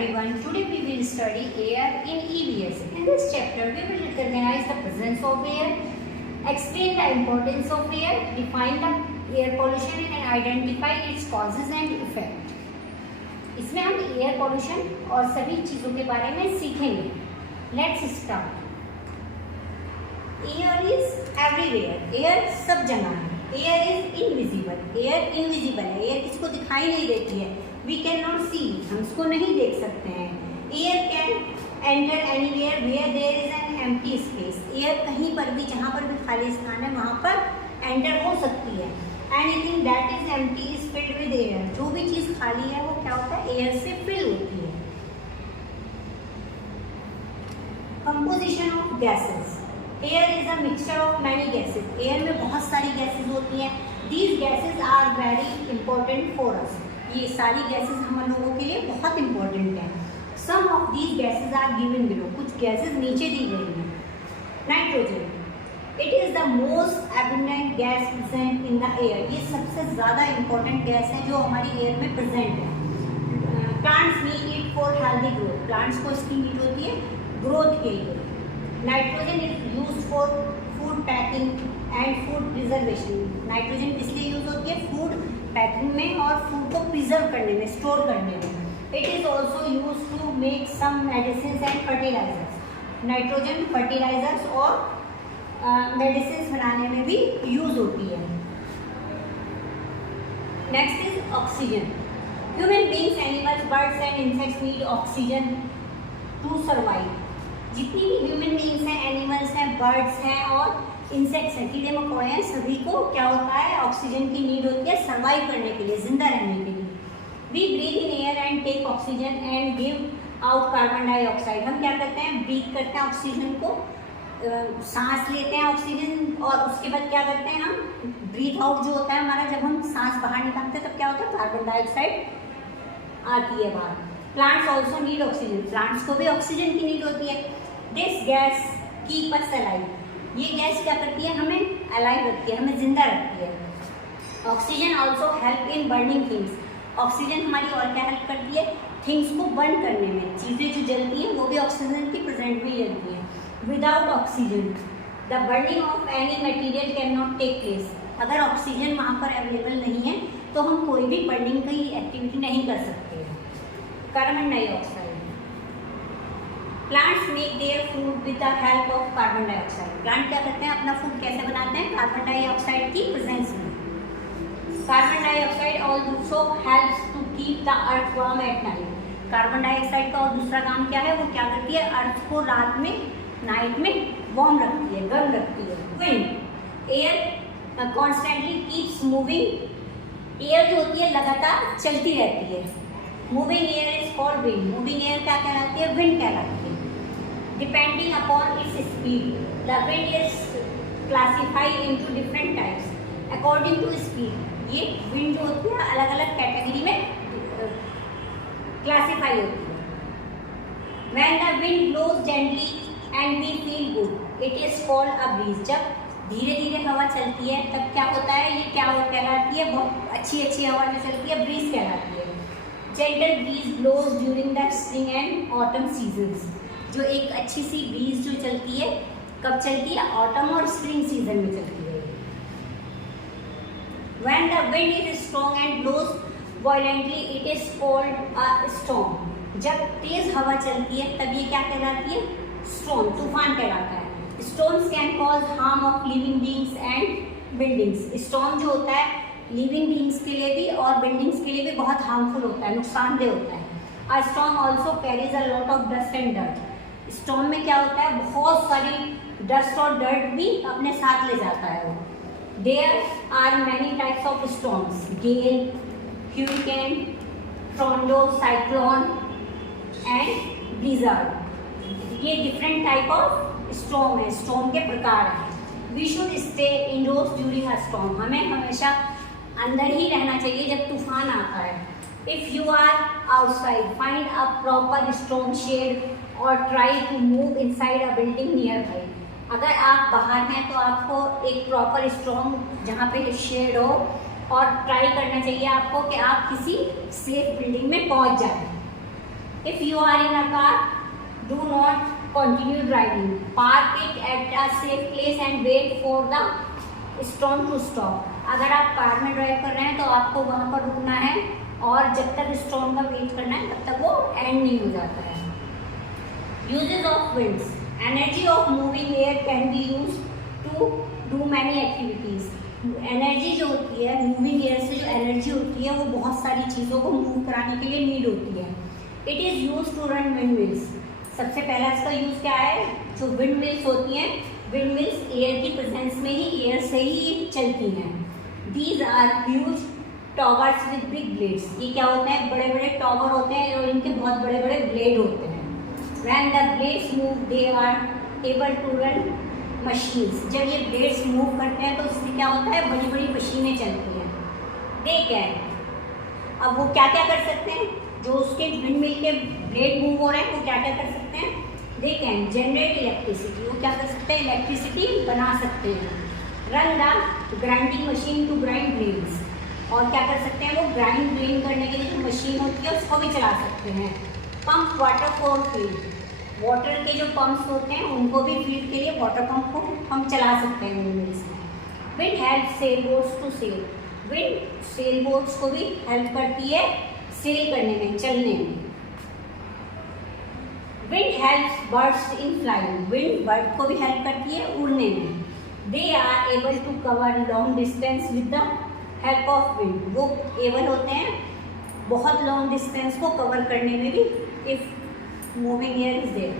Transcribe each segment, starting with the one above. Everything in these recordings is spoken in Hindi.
everyone, today we will study air in EVS. In this chapter, we will recognize the presence of air, explain the importance of air, define the air pollution and identify its causes and effect. इसमें हम एयर पोल्यूशन और सभी चीज़ों के बारे में सीखेंगे. Let's start. Air is everywhere. Air सब जगह है. Air is invisible. Air invisible है. Air किसको दिखाई नहीं देती है. We cannot see. हम उसको नहीं देख सकते हैं. Air can enter anywhere where there is an empty space. Air कहीं पर भी जहाँ पर भी खाली स्थान है वहाँ पर enter हो सकती है. Anything that is empty is filled with air. जो भी चीज़ खाली है वो क्या होता है, एयर से फिल होती है. Composition of gases. Air is a mixture of many gases. Air में बहुत सारी gases होती हैं. These gases are very important for us. ये सारी gases हम लोगों के लिए बहुत important हैं. Some of these gases are given below. कुछ gases नीचे दी गई हैं. Nitrogen. It is the most abundant gas present in the air. ये सबसे ज़्यादा important gas है जो हमारी air में present है. Plants need it for healthy growth. Plants को इसकी need होती है growth के लिए. Nitrogen is used for food packing and food preservation. Nitrogen इसलिए यूज होती है फूड पैकिंग में और फूड को प्रिजर्व करने में, स्टोर करने में. It is also used to make some medicines and fertilizers. Nitrogen fertilizers और मेडिसिन बनाने में भी यूज होती है. Next is oxygen. Human beings, animals, birds and insects need oxygen to survive. जितनी भी ह्यूमन बींग्स हैं, एनिमल्स हैं, बर्ड्स हैं और इंसेक्ट्स हैं, कीड़े मकोड़े हैं, सभी को क्या होता है, ऑक्सीजन की नीड होती है सर्वाइव करने के लिए, जिंदा रहने के लिए. We breathe in air and take oxygen and give out carbon dioxide. हम क्या करते हैं, ब्रीथ करते हैं ऑक्सीजन को, सांस लेते हैं ऑक्सीजन और उसके बाद क्या करते हैं, हम ब्रीथ आउट जो होता है हमारा, जब हम सांस बाहर निकालते हैं तब क्या होता है, कार्बन डाइऑक्साइड आती है बाहर. Plants also need oxygen. Plants को भी ऑक्सीजन की नीड होती है. This gas keep us alive. ये गैस क्या करती है, हमें अलाइव रखती है, हमें जिंदा रखती है. Oxygen also help in burning things. Oxygen हमारी और क्या हेल्प करती है, थिंग्स को बर्न करने में. चीज़ें जो जलती हैं वो भी ऑक्सीजन की प्रेजेंट में जलती हैं. Without oxygen the burning of any material cannot take place. अगर ऑक्सीजन वहाँ पर अवेलेबल नहीं है तो हम कोई भी बर्निंग की एक्टिविटी नहीं कर सकते. Carbon dioxide. Plants make their food with the help of carbon dioxide. Plant क्या करते हैं, अपना फूड कैसे बनाते हैं, कार्बन डाइऑक्साइड की प्रेजेंस में. Carbon dioxide also helps to keep the earth warm at night. Carbon dioxide का और दूसरा काम क्या है, वो क्या करती है, अर्थ को रात में, नाइट में वार्म रखती है, गर्म रखती है. Wind. Air constantly keeps moving. Air जो होती है लगातार चलती रहती है. Moving air is called wind. Moving air क्या कहलाती है, विंड कहलाती है. Depending upon its speed the wind is classified into different types according to speed. ये विंड जो होती है अलग अलग कैटेगरी में क्लासिफाई होती है. When the wind blows gently and we feel good it is called a breeze. जब धीरे धीरे हवा चलती है तब क्या होता है, ये क्या कहलाती है, बहुत अच्छी अच्छी हवा जो चलती है ब्रीज कहलाती है. Gentle breeze blows during the spring and autumn seasons. जो एक अच्छी सी ब्रीज जो चलती है, कब चलती है, ऑटम और स्प्रिंग सीजन में चलती है. When the wind is strong and blows violently, it is called a storm. जब तेज हवा चलती है तब ये क्या कहलाती है, स्टॉर्म, तूफान कहलाता है. Storms can cause harm of living beings and buildings. Storm जो होता है लिविंग बींग्स के लिए भी और बिल्डिंग्स के लिए भी बहुत हार्मफुल होता है, नुकसानदेह होता है. A storm also carries a lot of dust and dirt. Storm में क्या होता है, बहुत सारी डस्ट और डर्ट भी अपने साथ ले जाता है वो. There are many types of storms: gale, hurricane, tornado, cyclone, and blizzard. ये different type of storm है, storm के प्रकार हैं. We should stay indoors during a storm. हमें हमेशा अंदर ही रहना चाहिए जब तूफान आता है. If you are outside, find a proper storm shade or try to move inside a building nearby. अगर आप बाहर हैं तो आपको एक प्रॉपर स्ट्रॉन्ग जहाँ पे शेड हो और ट्राई करना चाहिए आपको कि आप किसी सेफ बिल्डिंग में पहुँच जाएं. If you are in a car, do not continue driving. Park it at a safe place and wait for the storm to stop. अगर आप कार में ड्राइव कर रहे हैं तो आपको वहाँ पर रुकना है और जब तक स्टॉर्म का वेट करना है तब तक वो एंड नहीं हो जाता है। Uses of winds. Energy of moving air can be used to do many activities. Energy जो होती है मूविंग एयर से, जो एनर्जी होती है वो बहुत सारी चीज़ों को मूव कराने के लिए नीड होती है। It is use to run windmills. सबसे पहला इसका यूज़ क्या है? जो विंड मिल्स होती हैं, विंड मिल्स एयर की प्रेजेंस में ही, एयर से ही चलती हैं। These are huge towers with big blades. ये क्या होते हैं? बड़े बड़े टॉवर होते हैं और इनके बहुत बड़े बड़े ब्लेड होते हैं। When the blades move they are able to run machines. जब ये ब्लेड्स मूव करते हैं तो उससे क्या होता है? बड़ी बड़ी मशीनें चलती हैं। दे कैन, अब वो क्या क्या कर सकते हैं? जो उसके विंड मिल के ब्लेड मूव हो रहे हैं वो क्या क्या कर सकते हैं? They can generate electricity. वो क्या कर सकते हैं? इलेक्ट्रिसिटी बना सकते हैं। Run the grinding machine to grind grains. और क्या कर सकते हैं? वो ग्राइंड ग्रेन करने के लिए जो मशीन होती है उसको भी चला सकते हैं। Pump water for field. Water के जो पंप्स होते हैं उनको भी फील्ड के लिए वाटर पंप को हम चला सकते हैं विंड मिल्स में। Wind help sail boats to sail. Wind sail boats को भी हेल्प करती है सेल करने में, चलने में। Wind helps birds in flying. Wind bird को भी हेल्प करती है उड़ने में। They are able to cover long distance with the help of wind. वो एबल होते हैं बहुत लॉन्ग डिस्टेंस को कवर करने में भी, if moving air is there.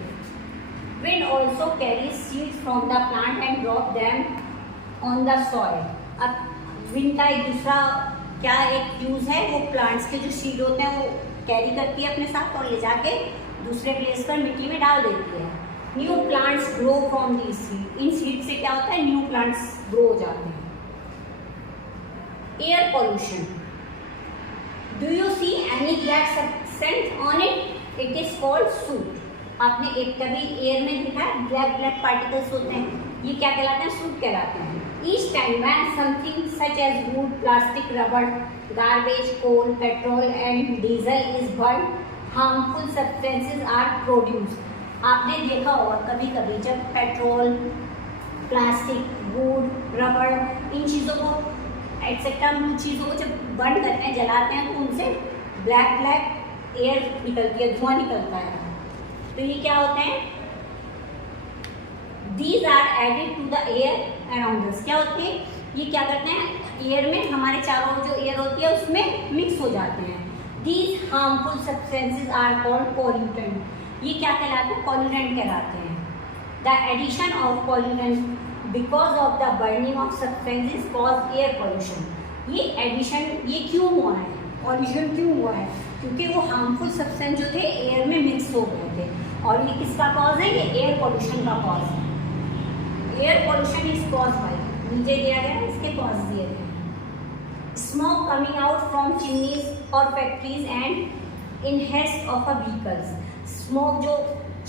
Wind also carries seeds from the plant and drop them on the soil. अब wind का एक दूसरा क्या एक यूज है? वो प्लांट्स के जो सीड होते हैं वो कैरी करती है अपने साथ और ले जाके दूसरे प्लेस पर मिट्टी में डाल देती है। New plants grow from these seed. In seed से क्या होता है? न्यू प्लांट्स ग्रो हो जाते हैं। Air pollution. Do you see any black substance on it? It is called suit. आपने एक कभी एयर में देखा है ब्लैक ब्लैक पार्टिकल्स होते हैं, ये क्या कहलाते हैं? सूट कहलाते हैं। Each time when something such as wood, plastic, rubber, garbage, coal, petrol and diesel is burn, harmful substances are produced. आपने देखा होगा कभी कभी जब पेट्रोल, प्लास्टिक, वुड, रबर, इन चीज़ों को एक्सेट्रा चीज़ों को जब बर्न करते हैं, जलाते हैं, तो उनसे ब्लैक ब्लैक एयर निकलती है, धुआं निकलता है। तो ये क्या होते हैं? These are added to the air around us. क्या होते हैं? ये क्या करते हैं? एयर में, हमारे चारों जो एयर होती है उसमें मिक्स हो जाते हैं। These harmful substances are called pollutant. ये क्या कहलाते हैं? pollutant कहलाते हैं। The addition of pollutant because of the burning of substances cause air pollution. ये एडिशन ये क्यों हुआ है? पॉल्यूशन क्यों हुआ है? क्योंकि वो हार्मफुल सब्सटेंस जो थे एयर में मिक्स हो गए थे। और ये किसका कॉज है? ये एयर पॉल्यूशन का कॉज है। Air pollution is cause by, नीचे दिया गया है, इसके कॉज दिए गए। Smoke coming out from chimneys और factories and exhaust of a vehicles. Smoke जो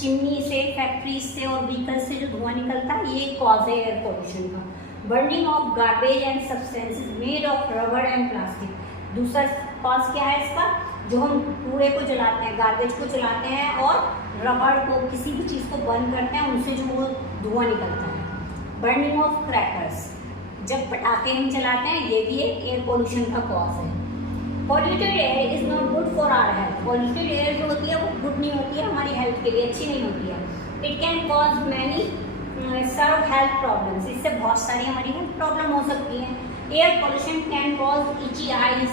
चिमनी से, फैक्ट्रीज से और व्हीकल्स से जो धुआं निकलता है, ये कॉज है एयर पॉल्यूशन का। Burning of garbage and substances made of rubber and plastic. दूसरा कॉज क्या है इसका? जो हम कूड़े को जलाते हैं, गार्बेज को जलाते हैं और रबड़ को, किसी भी चीज़ को बर्न करते हैं, उनसे जो वो धुआं निकलता है। बर्निंग ऑफ क्रैकर्स, जब पटाखे हम जलाते हैं, ये भी एक एयर पोल्यूशन का कॉज है। Polluted air is not good for our health. Polluted air जो होती है वो गुड नहीं होती है, हमारी हेल्थ के लिए अच्छी नहीं होती है। It can cause many severe health problems. इससे बहुत सारी हमारी हेल्थ प्रॉब्लम हो सकती है। Air pollution can cause itchy eyes,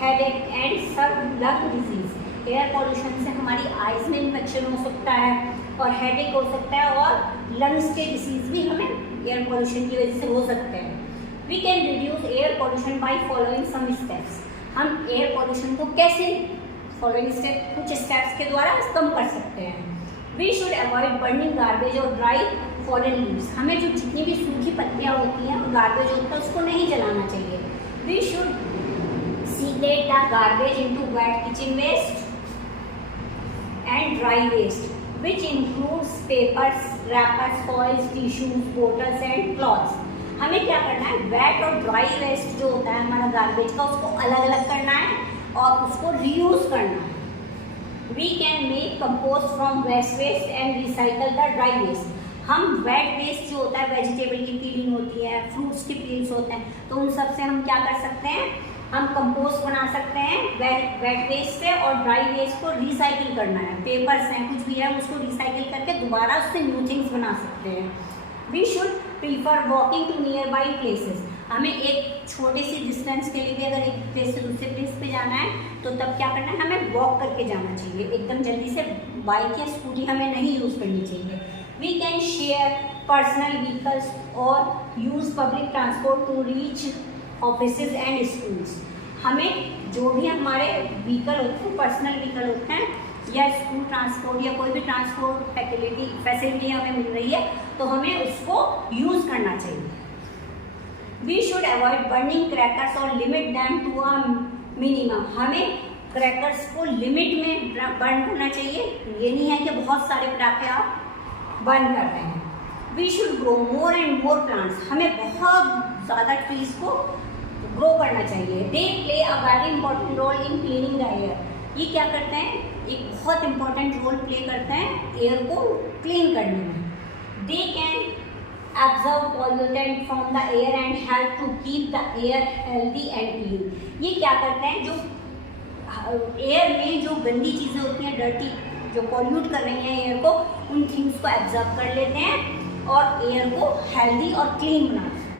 headache and severe lung disease. Air pollution से हमारी आइज में इन्फेक्शन हो सकता है और हेडेक हो सकता है और लंग्स के डिसीज भी हमें एयर पोल्यूशन की वजह से हो सकते हैं। We can reduce air pollution by following some steps. हम एयर पोल्यूशन को कैसे, फॉलोइंग स्टेप, कुछ स्टेप्स के द्वारा कम कर सकते हैं। We should avoid burning garbage और ड्राई फॉरेन लीव्स। हमें जो जितनी भी सूखी पत्तियाँ होती हैं और गार्बेज होता है उसको नहीं जलाना चाहिए। We should separate the garbage into wet kitchen waste and dry waste, which includes papers, wrappers, foils, tissues, bottles and cloths. हमें क्या करना है? वेट और ड्राई वेस्ट जो होता है हमारा गार्बेज का, उसको अलग अलग करना है और उसको रीयूज करना है। We can make compost from waste waste and recycle the dry waste. हम वेट वेस्ट जो होता है, वेजिटेबल की पीलिंग होती है, फ्रूट्स के पील्स होते हैं, तो उन सब से हम क्या कर सकते हैं, हम कंपोस्ट बना सकते हैं वेट वेस्ट से, और ड्राई वेस्ट को रिसाइकिल करना है, पेपर्स हैं कुछ भी है उसको रिसाइकिल करके दोबारा उससे न्यू थिंग्स बना सकते हैं। We should prefer walking to nearby places. हमें एक छोटे सी डिस्टेंस के लिए भी अगर एक प्लेस से दूसरे प्लेस पे जाना है तो तब क्या करना है, हमें वॉक करके जाना चाहिए, एकदम जल्दी से बाइक या स्कूटी हमें नहीं यूज़ करनी चाहिए। We can share personal vehicles और use public transport to reach offices and schools. हमें जो भी हमारे व्हीकल होते हैं, पर्सनल व्हीकल होते हैं या स्कूल ट्रांसपोर्ट या कोई भी ट्रांसपोर्ट फैसिलिटी हमें मिल रही है तो हमें उसको यूज़ करना चाहिए। We should avoid burning crackers और limit them to a minimum. हमें क्रैकर्स को लिमिट में बर्न करना चाहिए, ये नहीं है कि बहुत सारे पटाखे आप बर्न कर रहे हैं। We should grow more and more plants. हमें बहुत ज़्यादा ट्रीज को ग्रो करना चाहिए। They play a very important role in cleaning the air. ये क्या करते हैं, एक बहुत इंपॉर्टेंट रोल प्ले करते हैं एयर को क्लीन करने में। They can absorb pollutant from the air and help to keep the air healthy and clean। ये क्या करते हैं, जो एयर में जो गंदी चीज़ें होती हैं, डर्टी जो पॉल्यूट कर रही हैं एयर को, उन थिंग्स को एब्जॉर्ब कर लेते हैं और एयर को हेल्दी और क्लीन बनाते हैं।